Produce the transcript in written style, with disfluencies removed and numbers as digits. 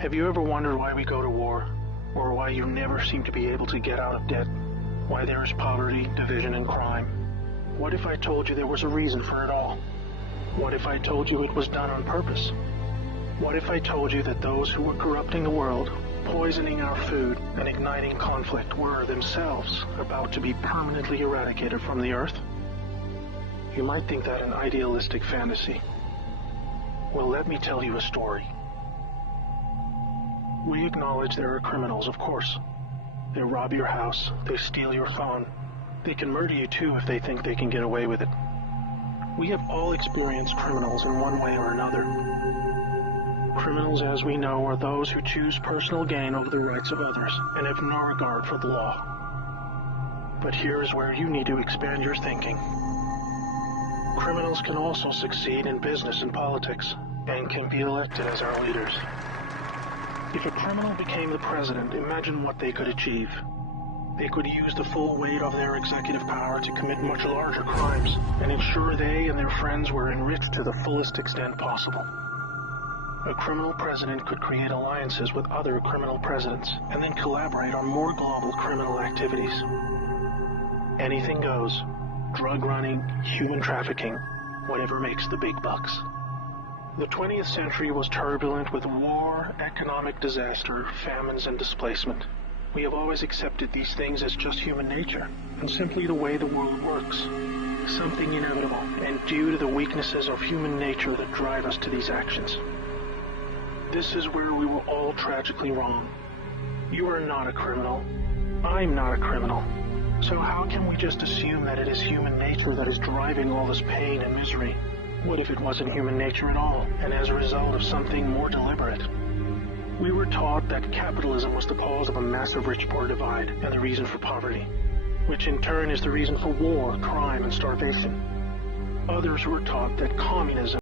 Have you ever wondered why we go to war? Or why you never seem to be able to get out of debt? Why there is poverty, division, and crime? What if I told you there was a reason for it all? What if I told you it was done on purpose? What if I told you that those who were corrupting the world, poisoning our food, and igniting conflict were themselves about to be permanently eradicated from the earth? You might think that an idealistic fantasy. Well, let me tell you a story. We acknowledge there are criminals, of course. They rob your house, they steal your phone. They can murder you too if they think they can get away with it. We have all experienced criminals in one way or another. Criminals, as we know, are those who choose personal gain over the rights of others and have no regard for the law. But here is where you need to expand your thinking. Criminals can also succeed in business and politics and can be elected as our leaders. If a criminal became the president, imagine what they could achieve. They could use the full weight of their executive power to commit much larger crimes and ensure they and their friends were enriched to the fullest extent possible. A criminal president could create alliances with other criminal presidents and then collaborate on more global criminal activities. Anything goes. Drug running, human trafficking, whatever makes the big bucks. The 20th century was turbulent with war, economic disaster, famines, and displacement. We have always accepted these things as just human nature, and simply the way the world works. Something inevitable, and due to the weaknesses of human nature that drive us to these actions. This is where we were all tragically wrong. You are not a criminal. I'm not a criminal. So how can we just assume that it is human nature that is driving all this pain and misery? What if it wasn't human nature at all, and as a result of something more deliberate? We were taught that capitalism was the cause of a massive rich-poor divide and the reason for poverty, which in turn is the reason for war, crime, and starvation. Others were taught that communism